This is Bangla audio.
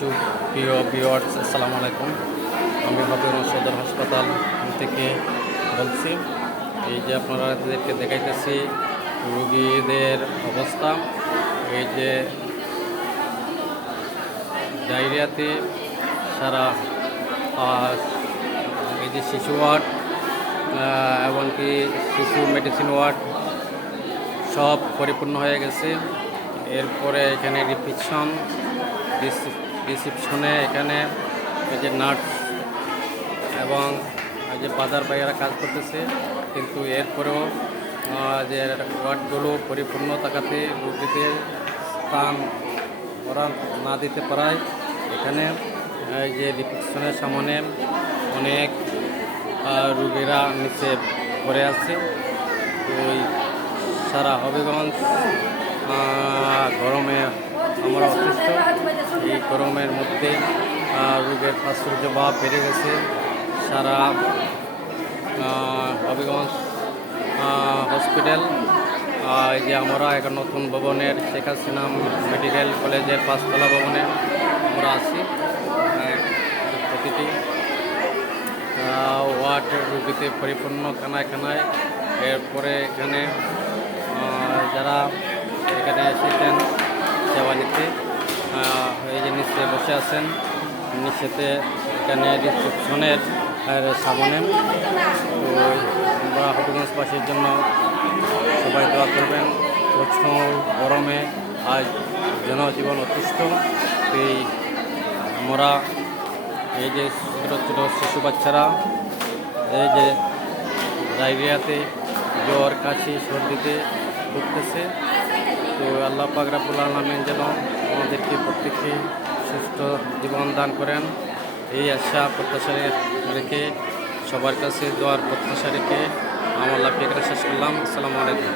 সুপ্রিয় ভিওয়ার্স আসসালামু আলাইকুম। আমি হবিগঞ্জ সদর হাসপাতাল থেকে বলছি, এই যে আপনারা এদেরকে দেখাইতেছি, রুগীদের অবস্থা, এই যে ডায়রিয়াতে সারা এই যে শিশু ওয়ার্ড এমনকি শিশু মেডিসিন ওয়ার্ড সব পরিপূর্ণ হয়ে গেছে। এরপরে এখানে রিসিপশন রিসিপশনে এখানে এই যে নার্স এবং যে বাজার ভাইয়েরা কাজ করতেছে, কিন্তু এরপরেও যে ওয়ার্ডগুলো পরিপূর্ণ থাকাতে রোগীদের স্থান ওরা না দিতে পারায়, এখানে এই যে রিসিপশনের সামনে অনেক রোগীরা নিচে পড়ে আছে। ওই সারা হবিগঞ্জ গরমে আমরা অসুস্থ। এই গরমের মধ্যে রোগের প্রাচুর্য বা বেড়ে গেছে। সারা হবিগঞ্জ হসপিটাল। এই যে আমরা একটা নতুন ভবনের শেখ হাসিনা মেডিকেল কলেজের পাঁচতলা ভবনে আমরা আছি। প্রতিটি ওয়ার্ড রুগীতে পরিপূর্ণ খানায় খানায়। এরপরে এখানে নিচে বসে আছেন নিচেতে এখানে রিসেপশনের সামনে। তো আমরা হবিগঞ্জবাসীর জন্য সবাই দোয়া করবেন প্রশ্ন গরমে আজ জনজীবন অতিষ্ঠ। এই আমরা, এই যে ছোটো ছোটো শিশু বাচ্চারা, এই যে ডায়রিয়াতে জ্বর, কাশি, সর্দিতে ভুগতেছে। তো আল্লাহ পাক রাবুল আলমিন যেন আমাদেরকে প্রত্যেককে সুস্থ জীবন দান করেন। এই আশা প্রত্যাশা রেখে সবার কাছে দোয়ার প্রত্যাশা রেখে আমার লাভ শেষ করলাম। আসসালামু আলাইকুম।